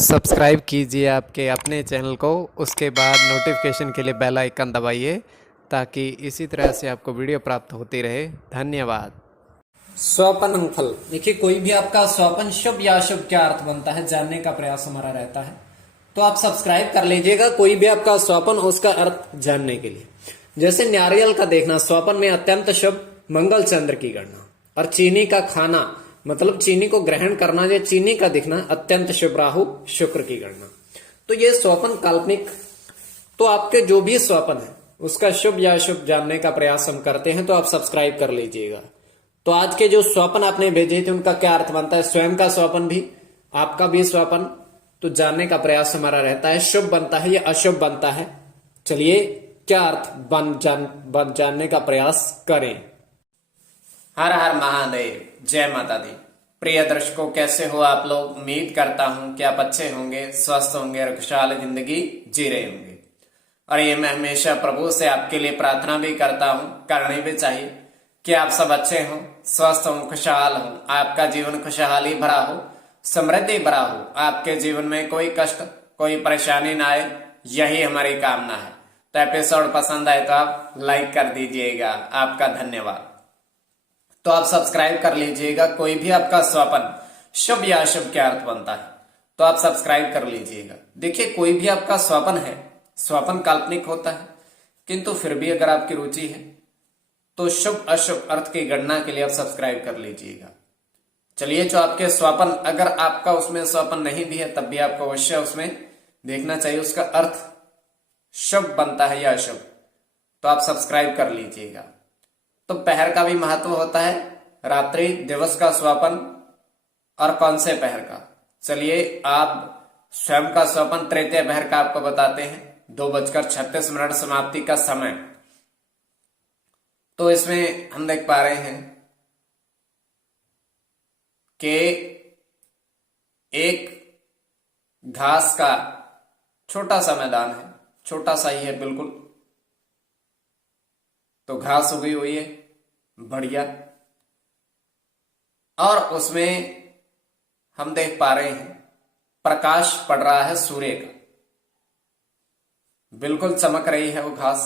Subscribe कीजिए आपके अपने चैनल को, उसके बाद नोटिफिकेशन के लिए बेल आइकन दबाइए ताकि इसी तरह से आपको वीडियो प्राप्त होती रहे। धन्यवाद। स्वपन फल। देखिए, कोई भी आपका स्वपन शुभ या अशुभ क्या अर्थ बनता है जानने का प्रयास हमारा रहता है, तो आप सब्सक्राइब कर लीजिएगा कोई भी आपका स्वपन उसका अर्थ जानने के लिए। जैसे नारियल का देखना स्वपन में अत्यंत शुभ, मंगल चंद्र की गणना। और चीनी का खाना मतलब चीनी को ग्रहण करना या चीनी का दिखना अत्यंत शुभ, राहु शुक्र की गणना। तो ये स्वपन काल्पनिक। तो आपके जो भी स्वपन है उसका शुभ या अशुभ जानने का प्रयास हम करते हैं, तो आप सब्सक्राइब कर लीजिएगा। तो आज के जो स्वपन आपने भेजे थे उनका क्या अर्थ बनता है, स्वयं का स्वपन भी आपका भी स्वपन, तो जानने का प्रयास हमारा रहता है शुभ बनता है या अशुभ बनता है। चलिए क्या अर्थ जानने का प्रयास करें। हर हर महादेव, जय माता दी। प्रिय दर्शकों, कैसे हो आप लोग? उम्मीद करता हूं कि आप अच्छे होंगे, स्वस्थ होंगे और खुशहाल जिंदगी जी रहे होंगे। और ये मैं हमेशा प्रभु से आपके लिए प्रार्थना भी करता हूं, करनी भी चाहिए कि आप सब अच्छे हों, स्वस्थ हों, खुशहाल हों, आपका जीवन खुशहाली भरा हो, समृद्धि भरा हो, आपके जीवन में कोई कष्ट कोई परेशानी ना आए, यही हमारी कामना है। तो एपिसोड पसंद आए तो आप लाइक कर दीजिएगा, आपका धन्यवाद। तो आप सब्सक्राइब कर लीजिएगा कोई भी आपका स्वपन शुभ या अशुभ क्या अर्थ बनता है, तो आप सब्सक्राइब कर लीजिएगा। देखिए, कोई भी आपका स्वपन है, स्वपन काल्पनिक होता है, किंतु फिर भी अगर आपकी रुचि है तो शुभ अशुभ अर्थ की गणना के लिए आप सब्सक्राइब कर लीजिएगा। चलिए, जो आपके स्वपन, अगर आपका उसमें स्वपन नहीं भी है तब भी आपको अवश्य उसमें देखना चाहिए उसका अर्थ शुभ बनता है या अशुभ, तो आप सब्सक्राइब कर लीजिएगा। तो पहर का भी महत्व होता है, रात्रि दिवस का स्वपन और कौन से पहर का। चलिए, आप स्वयं का स्वपन तृतीय पहर का आपको बताते हैं, 2:36 समाप्ति का समय। तो इसमें हम देख पा रहे हैं कि एक घास का छोटा सा मैदान है, छोटा सा ही है बिल्कुल। तो घास उगी हुई है बढ़िया, और उसमें हम देख पा रहे हैं प्रकाश पड़ रहा है सूर्य का, बिल्कुल चमक रही है वो घास।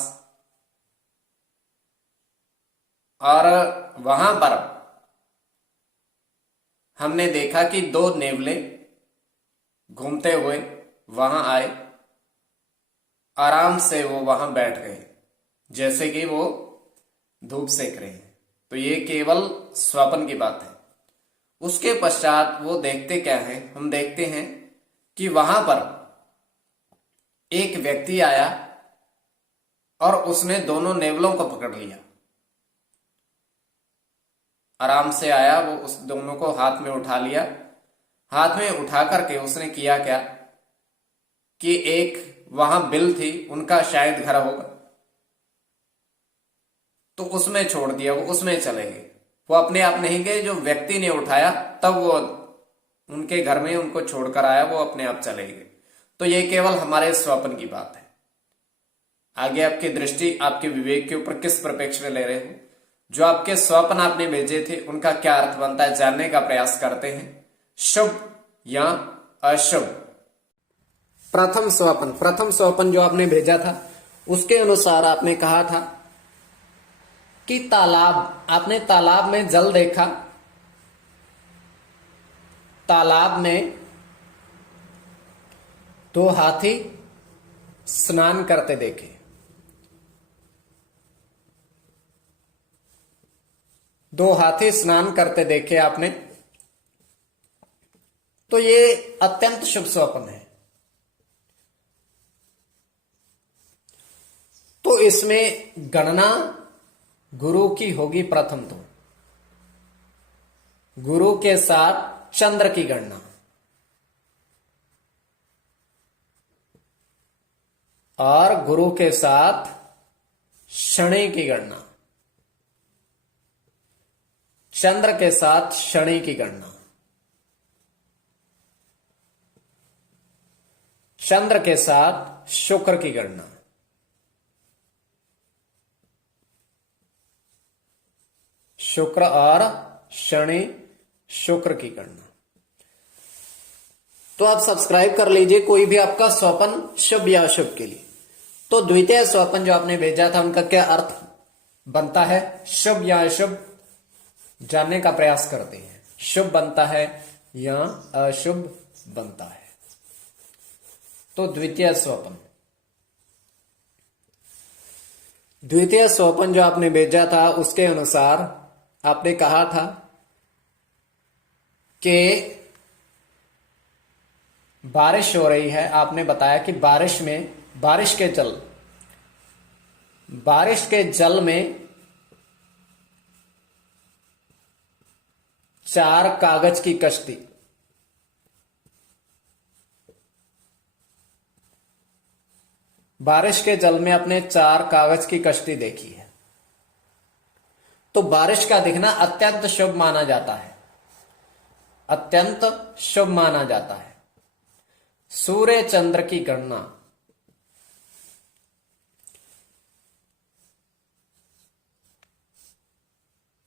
और वहां पर हमने देखा कि दो नेवले घूमते हुए वहां आए, आराम से वो वहां बैठ गए जैसे कि वो धूप सेक रहे हैं। तो ये केवल स्वप्न की बात है। उसके पश्चात वो देखते क्या है, हम देखते हैं कि वहां पर एक व्यक्ति आया और उसने दोनों नेवलों को पकड़ लिया। आराम से आया, वो उस दोनों को हाथ में उठा लिया। हाथ में उठा करके उसने किया क्या कि एक वहां बिल थी, उनका शायद घर होगा, तो उसमें छोड़ दिया, वो उसमें चले गए। वो अपने आप नहीं गए, जो व्यक्ति ने उठाया तब वो उनके घर में उनको छोड़कर आया, वो अपने आप चले गए। तो ये केवल हमारे स्वप्न की बात है। आगे आपकी दृष्टि आपके विवेक के ऊपर किस परिप्रेक्ष्य में ले रहे हो, जो आपके स्वप्न आपने भेजे थे उनका क्या अर्थ बनता है जानने का प्रयास करते हैं, शुभ या अशुभ। प्रथम स्वपन जो आपने भेजा था उसके अनुसार आपने कहा था कि तालाब, आपने तालाब में जल देखा, तालाब में दो हाथी स्नान करते देखे। दो हाथी स्नान करते देखे आपने, तो ये अत्यंत शुभ स्वप्न है। तो इसमें गणना गुरु की होगी प्रथम, तो गुरु के साथ चंद्र की गणना, और गुरु के साथ शनि की गणना, चंद्र के साथ शनि की गणना, चंद्र के साथ शुक्र की गणना, शुक्र और शनि शुक्र की गणना। तो तो आप सब्सक्राइब कर लीजिए कोई भी आपका स्वपन शुभ या अशुभ के लिए। तो द्वितीय स्वपन जो आपने भेजा था उनका क्या अर्थ बनता है, शुभ या अशुभ, जानने का प्रयास करते हैं। शुभ बनता है या अशुभ बनता है। तो द्वितीय स्वपन जो आपने भेजा था उसके अनुसार आपने कहा था कि बारिश हो रही है। आपने बताया कि बारिश के जल में 4 कागज की कश्ती, बारिश के जल में अपने 4 कागज की कश्ती देखी है। तो बारिश का दिखना अत्यंत शुभ माना जाता है, अत्यंत शुभ माना जाता है। सूर्य चंद्र की गणना,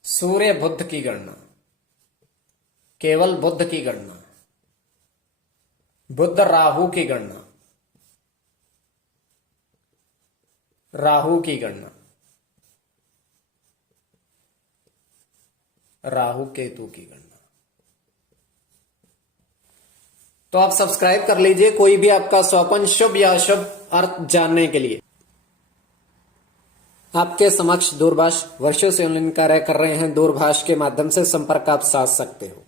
सूर्य बुध की गणना, केवल बुध की गणना, बुध राहु की गणना, राहु की गणना, राहु केतु की गणना। तो आप सब्सक्राइब कर लीजिए कोई भी आपका स्वपन शुभ या अशुभ अर्थ जानने के लिए। आपके समक्ष दूरभाष वर्षों से ऑनलाइन कार्य कर रहे हैं। दूरभाष के माध्यम से संपर्क आप साध सकते हो।